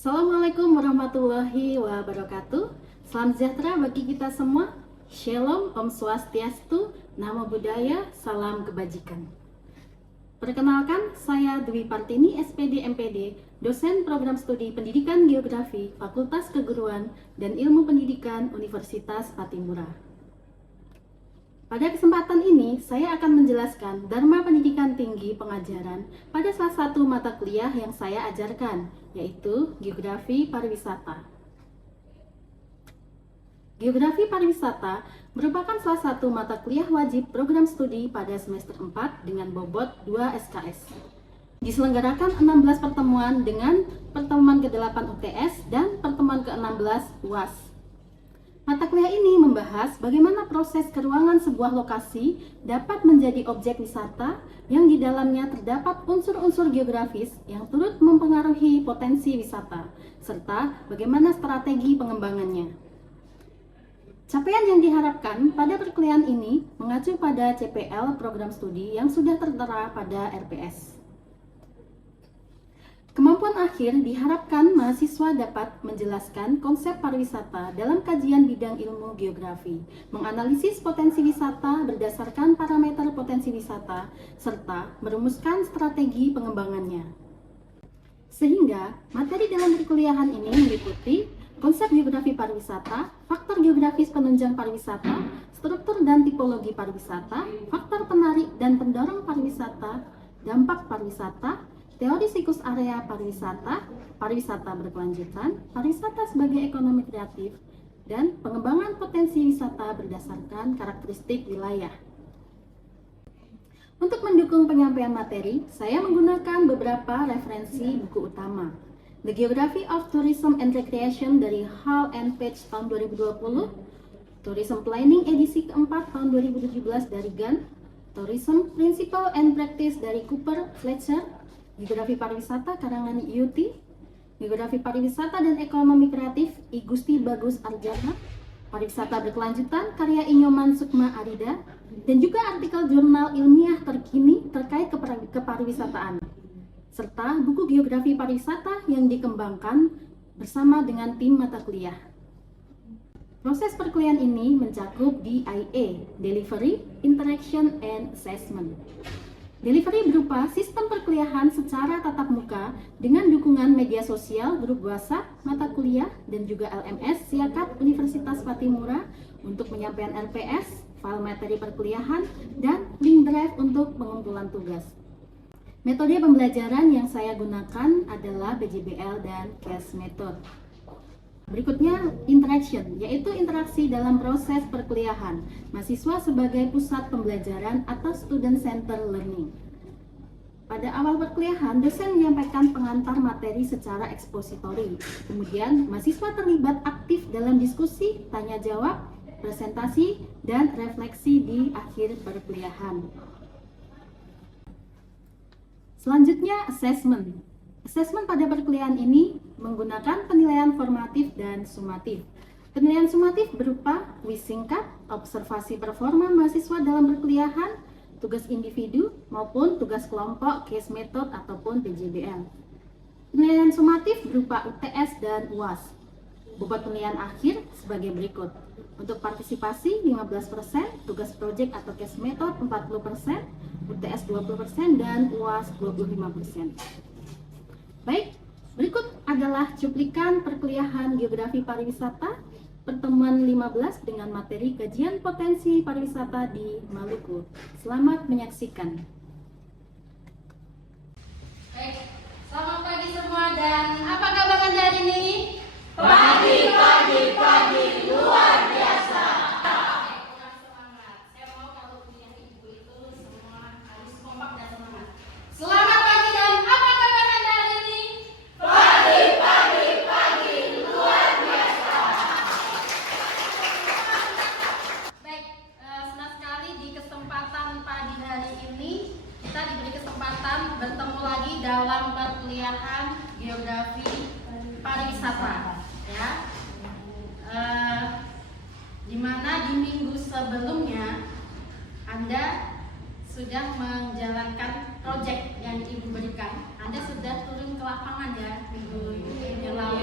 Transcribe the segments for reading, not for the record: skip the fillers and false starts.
Assalamualaikum warahmatullahi wabarakatuh. Salam sejahtera bagi kita semua. Shalom, Om Swastiastu, Namo Buddhaya, Salam Kebajikan. Perkenalkan, saya Dwi Partini, SPD MPD, dosen program studi Pendidikan Geografi, Fakultas Keguruan dan Ilmu Pendidikan Universitas Patimura. Pada kesempatan ini, saya akan menjelaskan Dharma Pendidikan Tinggi Pengajaran pada salah satu mata kuliah yang saya ajarkan, yaitu Geografi Pariwisata. Geografi Pariwisata merupakan salah satu mata kuliah wajib program studi pada semester 4 dengan bobot 2 SKS. Diselenggarakan 16 pertemuan dengan pertemuan ke-8 UTS dan pertemuan ke-16 UAS. Mata kuliah ini membahas bagaimana proses keruangan sebuah lokasi dapat menjadi objek wisata yang di dalamnya terdapat unsur-unsur geografis yang turut mempengaruhi potensi wisata, serta bagaimana strategi pengembangannya. Capaian yang diharapkan pada perkuliahan ini mengacu pada CPL program studi yang sudah tertera pada RPS. Kemampuan akhir diharapkan mahasiswa dapat menjelaskan konsep pariwisata dalam kajian bidang ilmu geografi, menganalisis potensi wisata berdasarkan parameter potensi wisata, serta merumuskan strategi pengembangannya. Sehingga, materi dalam perkuliahan ini meliputi konsep geografi pariwisata, faktor geografis penunjang pariwisata, struktur dan tipologi pariwisata, faktor penarik dan pendorong pariwisata, dampak pariwisata, teori siklus area pariwisata, pariwisata berkelanjutan, pariwisata sebagai ekonomi kreatif, dan pengembangan potensi wisata berdasarkan karakteristik wilayah. Untuk mendukung penyampaian materi, saya menggunakan beberapa referensi buku utama. The Geography of Tourism and Recreation dari Hall and Page tahun 2020, Tourism Planning edisi keempat tahun 2017 dari Gunn, Tourism Principle and Practice dari Cooper Fletcher, Geografi Pariwisata karangan UT, Geografi Pariwisata dan Ekonomi Kreatif I Gusti Bagus Arjana, Pariwisata Berkelanjutan karya Inyoman Sukma Arida, dan juga artikel jurnal ilmiah terkini terkait kepariwisataan, serta buku Geografi Pariwisata yang dikembangkan bersama dengan tim mata kuliah. Proses perkuliahan ini mencakup DIA, Delivery, Interaction, and Assessment. Delivery berupa sistem perkuliahan secara tatap muka dengan dukungan media sosial, grup WhatsApp, mata kuliah, dan juga LMS Siakat Universitas Patimura untuk penyampaian RPS, file materi perkuliahan, dan link drive untuk pengumpulan tugas. Metode pembelajaran yang saya gunakan adalah BJBL dan CAS Method. Berikutnya, interaction, yaitu interaksi dalam proses perkuliahan, mahasiswa sebagai pusat pembelajaran atau student center learning. Pada awal perkuliahan, dosen menyampaikan pengantar materi secara ekspositori. Kemudian, mahasiswa terlibat aktif dalam diskusi, tanya jawab, presentasi, dan refleksi di akhir perkuliahan. Selanjutnya, assessment. Assessment pada perkuliahan ini menggunakan penilaian formatif dan sumatif. Penilaian sumatif berupa kuis singkat, observasi performa mahasiswa dalam perkuliahan, tugas individu maupun tugas kelompok, case method ataupun PJBL. Penilaian sumatif berupa UTS dan UAS. Bobot penilaian akhir sebagai berikut. Untuk partisipasi 15%, tugas project atau case method 40%, UTS 20% dan UAS 25%. Baik, berikut adalah cuplikan perkuliahan Geografi Pariwisata pertemuan 15 dengan materi kajian potensi pariwisata di Maluku. Selamat menyaksikan. Baik, selamat pagi semua dan apa kabar Anda hari ini? Pagi luar biasa. Semangat. Saya mau kalau kuliah ibu itu semua harus kompak dan semangat. Selamat pagi dan apa kabar Anda hari ini? Pagi luar biasa. Baik, senang sekali di kesempatan pagi hari ini kita diberi kesempatan bertemu lagi dalam perkuliahan Geografi Pariwisata. Ya, dimana di minggu sebelumnya Anda sudah menjalankan proyek yang Ibu berikan. Anda sudah turun ke lapangan ya minggu yang lalu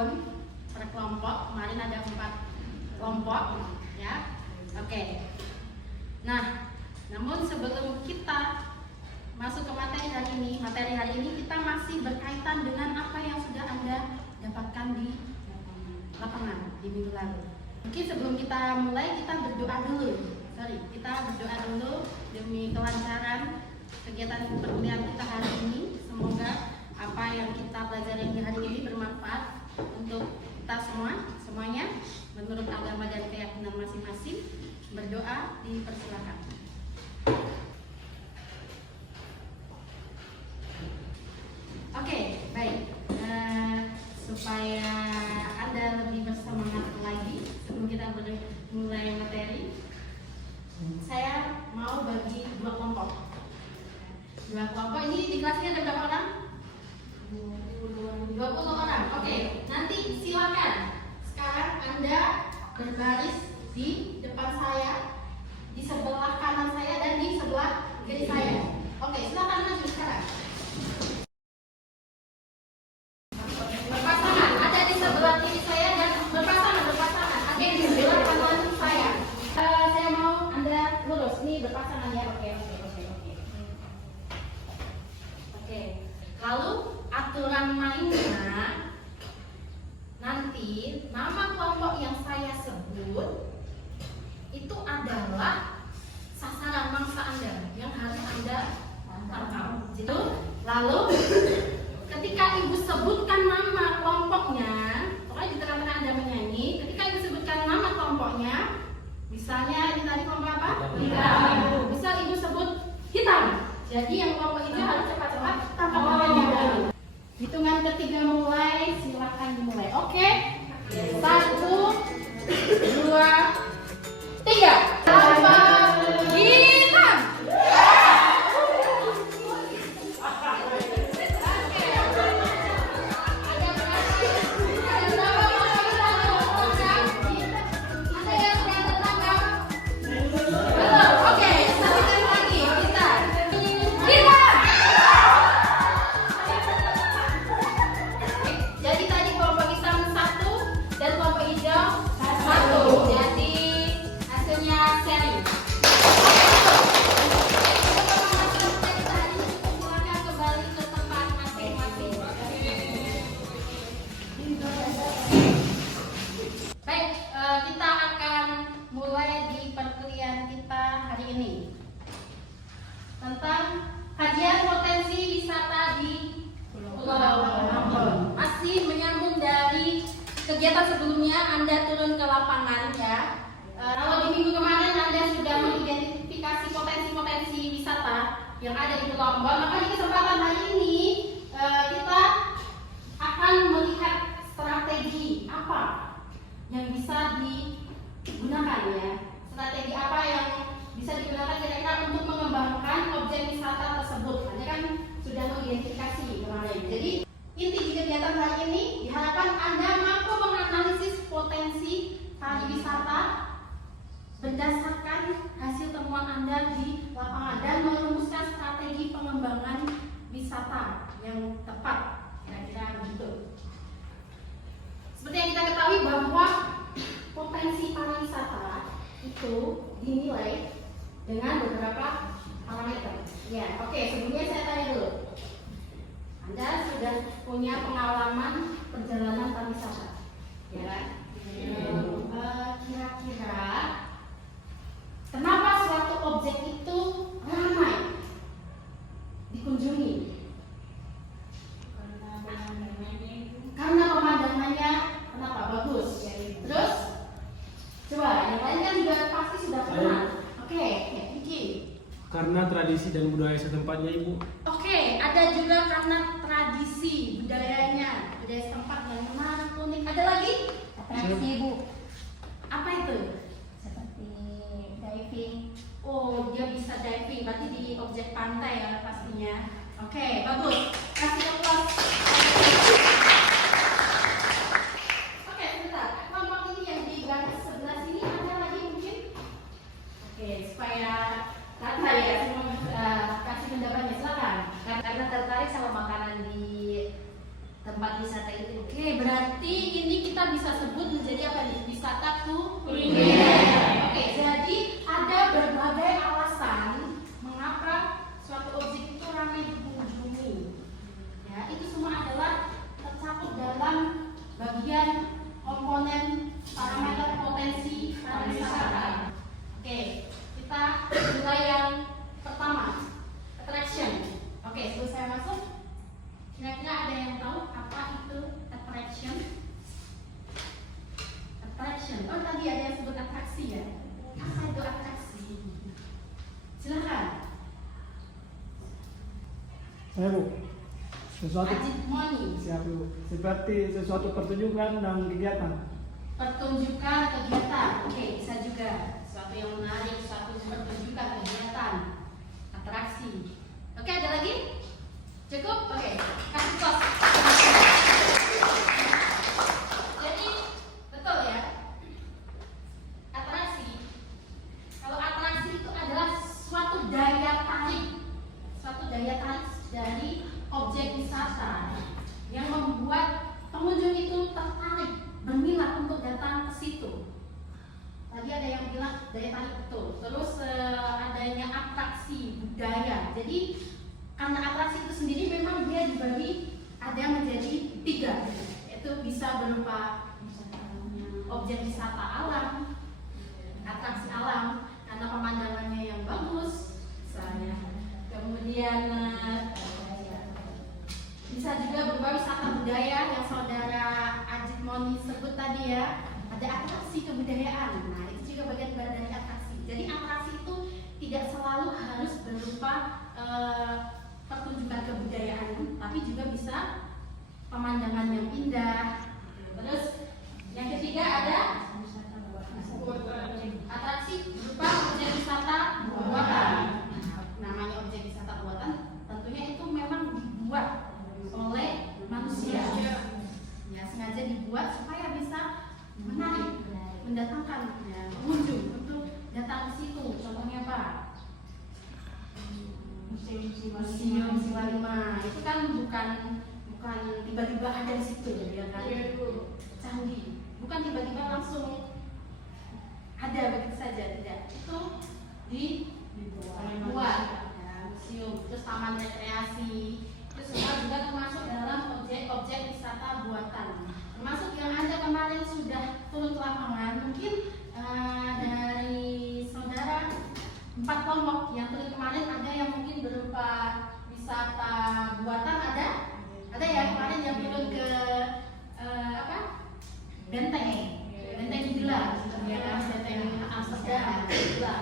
tahun per kelompok. Kemarin ada 4 kelompok, ya. Oke. Nah, namun sebelum kita masuk ke materi hari ini kita masih berkaitan dengan apa yang sudah Anda dapatkan di lapangan di minggu lalu. Mungkin sebelum kita mulai kita berdoa dulu. Kita berdoa dulu demi kelancaran kegiatan perkuliahan kita hari ini. Semoga apa yang kita pelajari hari ini bermanfaat untuk kita semuanya menurut agama dan keyakinan masing-masing. Berdoa dipersilakan. Oke, baik. Supaya Anda lebih bersemangat lagi sebelum kita mulai materi, saya mau bagi 2 kelompok. 2 kelompok ini di kelasnya ada berapa orang? 20 orang. Oke, nanti silakan sekarang Anda berbaris di depan saya, di sebelah kanan saya dan di sebelah kiri saya. Oke, silakan maju sekarang. Berpasangan, ada di sebelah kiri saya dan berpasangan ada di sebelah kanan saya. Saya mau Anda lurus, ini berpasangan ya. Oke. Oke. Lalu aturan mainnya nanti nama kelompok yang saya sebut itu adalah sasaran mangsa Anda yang harus Anda tangkap. Gitu. Lalu ketika Ibu sebutkan nama kelompoknya, pokoknya di tengah-tengah Anda menyanyi, ketika Ibu sebutkan nama kelompoknya, misalnya ini tadi kelompok apa? Hitam. Bisa Ibu sebut hitam. Jadi yang kelompok hijau harus cepat-cepat tangkap namanya dulu. Hitungan ketiga mulai, silakan dimulai. Oke. 1, 2, 3. Kelompok hitam. Jadi tadi kelompok hitam 1 dan kelompok hijau 1. Jadi hasilnya seri. Silakan kembali ke tempat masing-masing. Baik, kita akan mulai di perkuliahan kita hari ini tentang kajian potensi wisata di Pulau Ambon. Masih menyambung dari kegiatan sebelumnya, Anda turun ke lapangan ya. Kalau di minggu kemarin Anda sudah mengidentifikasi potensi-potensi wisata yang ada di Pulau Ambon, maka di kesempatan hari ini kita akan melihat strategi apa yang bisa digunakan ya. Strategi apa yang bisa digunakan kira-kira untuk mengembangkan objek wisata tersebut. Anda kan sudah mengidentifikasi kemarin. Jadi inti di kegiatan hari ini diharapkan Anda mampu menganalisis potensi pariwisata berdasarkan hasil temuan Anda di lapangan dan merumuskan strategi pengembangan wisata yang tepat, kira-kira begitu. Seperti yang kita ketahui bahwa potensi pariwisata itu dinilai dengan beberapa parameter. Ya, oke. Sebelumnya saya tanya dulu. Anda sudah punya pengalaman perjalanan pariwisata, ya kan? Kira-kira kenapa suatu objek itu ramai dikunjungi? Karena pemandangannya kenapa bagus? Terus coba yang lain kan juga pasti sudah kenal. Oke, Vicky. Karena tradisi dan budaya setempatnya, Ibu. Oke, ada juga karena tradisi budayanya, budaya setempat yang menarik, unik. Ada lagi? Atraksi, Bu. Apa itu? Seperti diving. Oh, dia bisa diving, berarti di objek pantai ya pastinya. Oke, bagus. Kasih aplaus. Oke, sebentar. Kelompok ini yang di garis sebelah sini ada lagi mungkin? Oke, supaya rata ya semua kasih pendapatnya, silakan. Karena tertarik sama makanan di tempat wisata itu. Oke, berarti ini kita bisa sebut menjadi apa nih? Wisata kuliner. Oke, jadi ada berbagai alasan mengapa suatu objek itu ramai dikunjungi. Ya, itu semua adalah tercakup dalam bagian komponen parameter potensi pariwisata. Oke, kita mulai yang pertama, attraction. Oke, sebelum saya masuk, kira-kira ada yang tahu apa itu attraction? Attraction. Oh, tadi ada yang sebut atraksi ya. Apa itu atraksi? Silakan. Saya Bu, sesuatu Ajit Moni. siap Bu. Seperti sesuatu pertunjukan dan kegiatan. Pertunjukan kegiatan. Oke, bisa juga. Sesuatu yang menarik, suatu pertunjukan kegiatan, atraksi. Oke, ada lagi? Cukup? Oke, kasih tos. Jadi, betul ya. Atraksi. Kalau atraksi itu adalah suatu daya tarik. Suatu daya tarik dari objek wisata yang membuat pengunjung itu tertarik, berminat untuk datang ke situ. Tadi ada yang bilang daya tarik betul. Terus adanya atraksi budaya. Jadi karena atraksi itu sendiri memang dia dibagi ada menjadi 3, yaitu bisa berupa objek wisata alam, atraksi alam karena pemandangannya yang bagus, misalnya. Kemudian bisa juga berupa wisata budaya yang saudara Ajit Moni sebut tadi ya. Ada atraksi kebudayaan. Nah, itu juga bagian dari atraksi. Jadi atraksi itu tidak selalu harus berupa pertunjukan kebudayaan, tapi juga bisa pemandangan yang indah. Terus yang ketiga ada atraksi berupa objek wisata buatan. Namanya objek wisata buatan, tentunya itu memang dibuat oleh manusia. Ya, sengaja dibuat supaya bisa menarik, mendatangkan pengunjung untuk datang ke situ. Contohnya apa? Museum Siwalima itu kan bukan tiba-tiba ada di situ ya kan? Canggih, bukan tiba-tiba langsung ada begitu saja, tidak. Itu dibuat ya, museum, terus taman rekreasi, itu semua juga termasuk dalam objek-objek wisata buatan. Termasuk yang Anda kemarin sudah turun ke lapangan, mungkin dari saudara 4 kelompok yang turun kemarin ada yang mungkin berupa wisata buatan, ada ya kemarin yang turun ke benteng Gila, ya kan, benteng Amsterdam, Gila.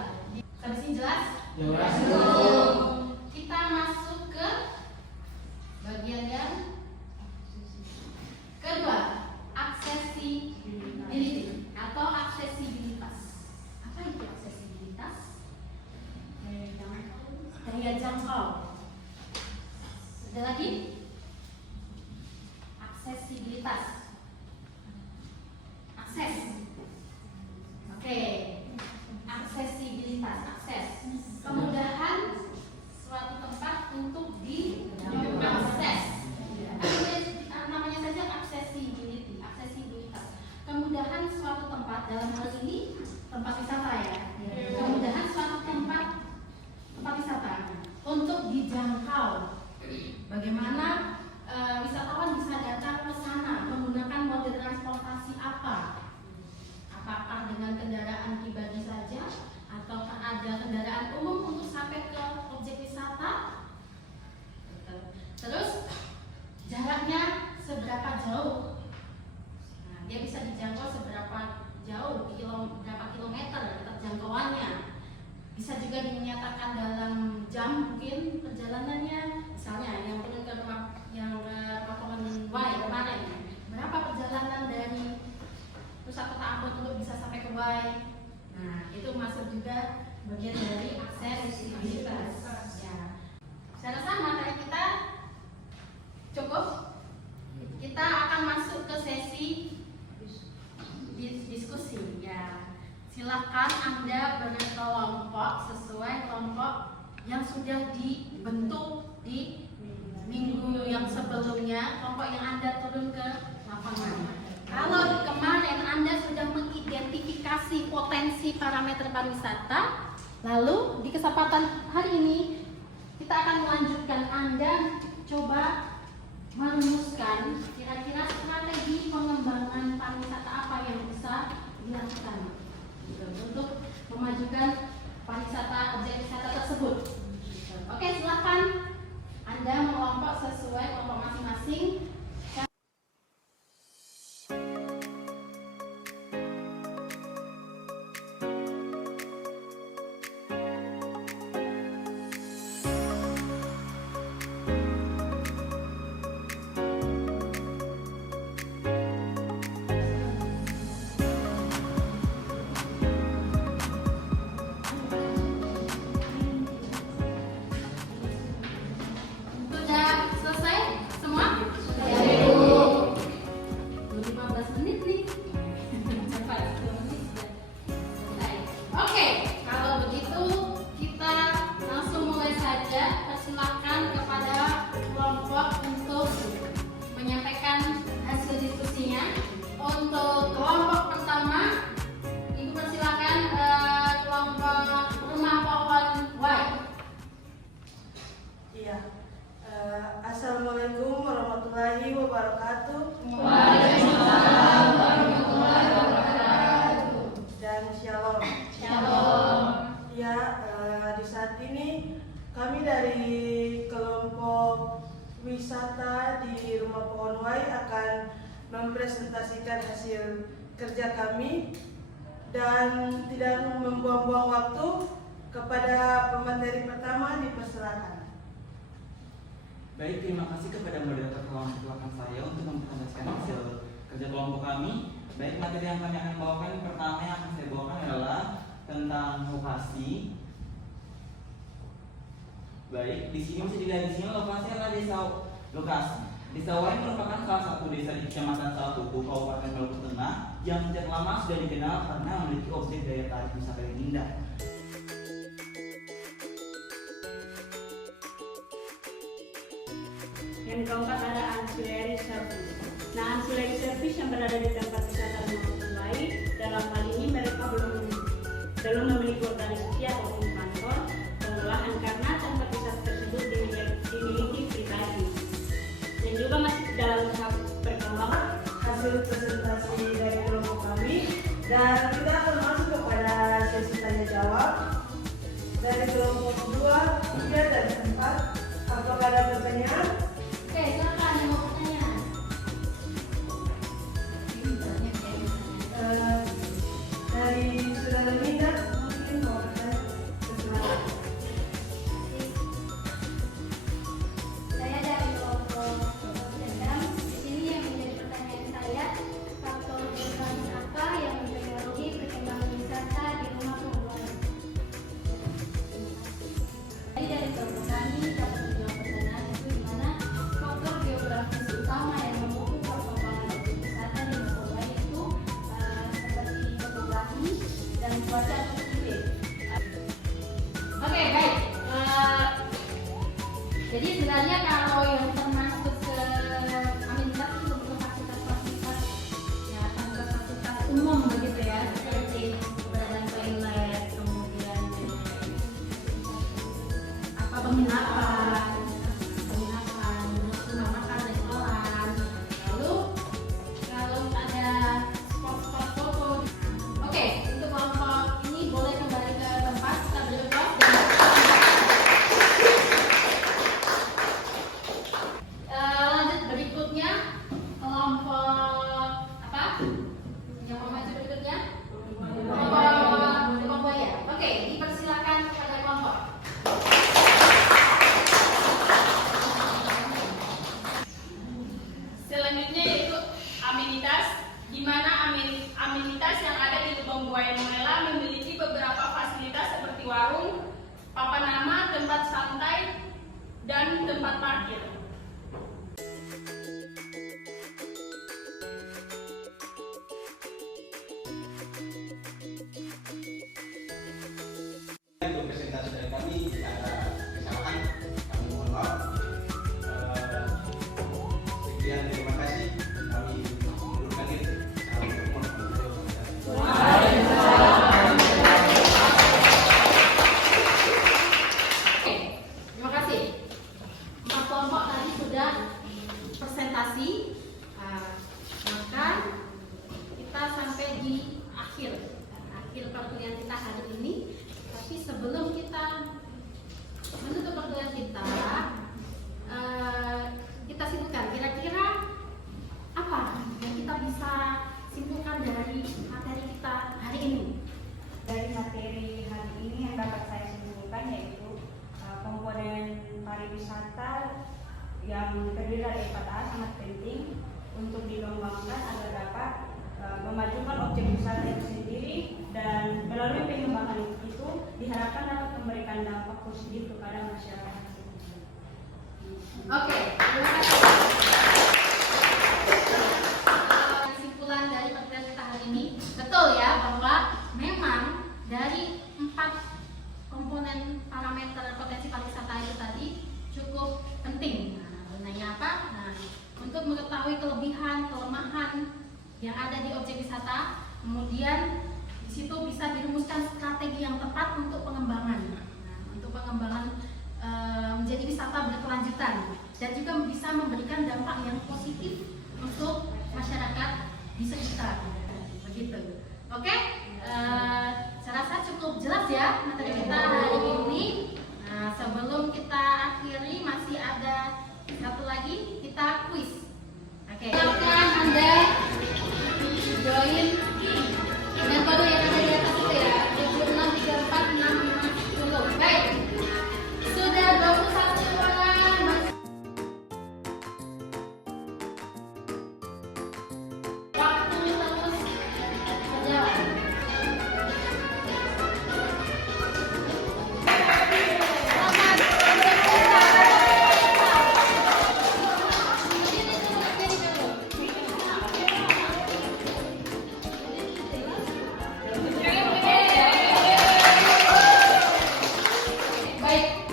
Sampai sini jelas? Jelas. Kita masuk ke bagian yang kedua, accessibility atau aksesibilitas. Apa itu aksesibilitas? Daya jangkau. Ada lagi? Aksesibilitas. Akses. Oke. Aksesibilitas, akses. Kemudahan suatu tempat untuk diakses. Namanya saja aksesibilitas. Kemudahan suatu tempat, dalam hal ini tempat wisata ya. Kemudahan suatu tempat wisata untuk dijangkau. Bagaimana wisatawan bisa datang ke sana menggunakan mode transportasi apa? Apakah dengan kendaraan pribadi saja atau ada kendaraan umum untuk sampai ke objek wisata? Terus jaraknya seberapa jauh? Nah, dia bisa dijangkau seberapa jauh, berapa kilometer terjangkauannya. Bisa juga dinyatakan dalam jam mungkin perjalanannya. Misalnya yang turun ke Rotongan Y kemarin, berapa perjalanan dari pusat kota Ambon untuk bisa sampai ke Y? Nah, itu masuk juga bagian dari aksesibilitas. Ya. Saya rasa materi kita cukup. Kita akan masuk ke sesi diskusi. Ya, silakan Anda berkelompok sesuai kelompok yang sudah dibentuk di minggu yang sebelumnya kelompok yang Anda turun ke lapangan. Kalau kemarin Anda sudah mengidentifikasi potensi parameter pariwisata, lalu di kesempatan hari ini kita akan melanjutkan. Anda coba merumuskan kira-kira strategi pengembangan pariwisata apa yang bisa dilakukan untuk memajukan pariwisata objek wisata tersebut. Oke, silakan Anda mengelompok sesuai kelompok masing-masing. Sudah selesai semua? Sudah. 15 menit nih. Cepat, 2 menit sudah selesai. Oke, kalau begitu kita langsung mulai saja. Persilakan kepada kelompok untuk menyampaikan hasil diskusinya. Untuk kelompok pertama, Ibu persilakan kelompok Rumah Pohon Y. Iya. Assalamualaikum warahmatullahi wabarakatuh. Waalaikumsalam warahmatullahi wabarakatuh. Dan shalom. Shalom. Ya, di saat ini kami dari kelompok wisata di Rumah Pohon Y akan mempresentasikan hasil kerja kami dan tidak membuang-buang waktu. Kepada pemateri pertama dipersilakan. Baik, terima kasih kepada moderator kelompok belakang saya untuk mempresentasikan hasil kerja kelompok kami. Baik, materi yang kami akan bawakan pertama yang akan saya bawakan adalah tentang lokasi. Baik, di sini bisa dilihat di sini lokasi adalah desa lokasi. Desa Y merupakan salah satu desa di Kecamatan Salatutu, Kabupaten Maluku Tengah yang sejak lama sudah dikenal karena memiliki objek daya tarik wisata yang indah. Yang keempat ada ancillary service. Nah, ancillary service yang berada di tempat wisata Rumah Pohon Y, dalam hal ini mereka belum memiliki organisasi ataupun kantor pengolahan karena tempat wisata tersebut dimiliki pribadi dan juga masih dalam tahap perkembangan. Hasil presentasi dari kelompok kami dan kita akan masuk kepada sesi tanya jawab dari kelompok 2, 3, dan 4. Apakah ada pertanyaan? Oke, silakan yang mau bertanya. Dari saudara Linda mungkin mau bertanya. Silakan. Saya dari kelompok sedang. Di sini yang menjadi pertanyaan saya, faktor geografis apa yang mempengaruhi perkembangan wisata di Rumah Pohon Y? Jadi dari kelompok kami dapat menjawab pertanyaan itu di mana faktor geografis utama yang mendukung perkembangan objek wisata di Rumah Pohon Y itu seperti topografi dan cuaca atau iklim. Oke, baik. Jadi sebenarnya kalau yang termasuk ke amenitas itu bukan fasilitas-fasilitas ya, fasilitas umum begitu ya, seperti keberadaan toilet, kemudian penginapan, rumah makan, restoran. Lalu kalau ada spot-spot foto. Oke, untuk kelompok ini boleh kembali ke tempat, kita berdua dan lanjut berikutnya kelompok apa? Yang mau maju berikutnya? Kelompok buaya. Oke, dipersilakan kepada kelompok. Selanjutnya yaitu amenitas, di mana amenitas yang ada di Lubang Buaya Monela memiliki beberapa fasilitas seperti warung, papan nama, tempat santai, dan tempat parkir. Untuk presentasi dari kami, jika ada kesalahan, kami mohon maaf. 4 kelompok tadi sudah presentasi. Maka kita sampai di akhir perkuliahan kita hari ini. Tapi sebelum kita menutup perkuliahan kita simpulkan kira-kira apa yang kita bisa simpulkan dari materi kita hari ini. Dari materi hari ini yang dapat saya simpulkan yaitu komponen pariwisata yang terdiri dari 4A sangat penting untuk dikembangkan agar dapat memajukan objek wisata itu sendiri, dan melalui pengembangan itu diharapkan dapat memberikan dampak positif kepada masyarakat. Oke, terima kasih. Kesimpulan dari perkuliahan kita hari ini, betul ya bahwa memang dari 4 komponen parameter potensi pariwisata itu tadi cukup penting. Gunanya apa? Untuk mengetahui kelebihan, kelemahan yang ada di objek wisata, kemudian di situ bisa dirumuskan strategi yang tepat untuk pengembangan. Untuk pengembangan menjadi wisata berkelanjutan dan juga bisa memberikan dampak yang positif untuk masyarakat di sekitar. Begitu. Oke, saya rasa cukup jelas ya materi kita hari ini. Sebelum kita akhiri masih ada satu lagi, kita kuis. Oke. Silakan Anda join dengan kode yang ada di atas itu ya, 76346510. Baik. Sudah 21 orang. Waktu terus berjalan. Baik,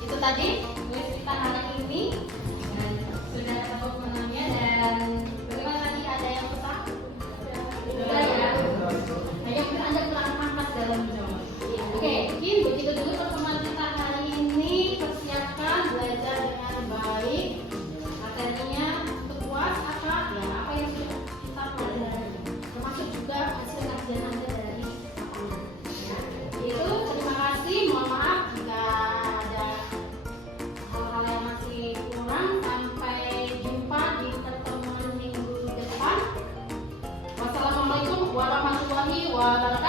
itu tadi kuis kita hari ini, dan sudah tahu menangnya. Dan bagaimana tadi, ada yang susah? Sudah ya. Ayo Anda kurang pangkas dalam menjawab. Oke, mungkin begitu dulu pertemuan kita hari ini. Persiapkan belajar dengan baik. Materinya untuk puas apa yang sudah kita pelajari, termasuk juga hasil kajian Anda dari lapangan. Itu terima kasih, mohon maaf jika ada hal-hal yang masih kurang. Sampai jumpa di pertemuan minggu depan. Wassalamualaikum warahmatullahi wabarakatuh.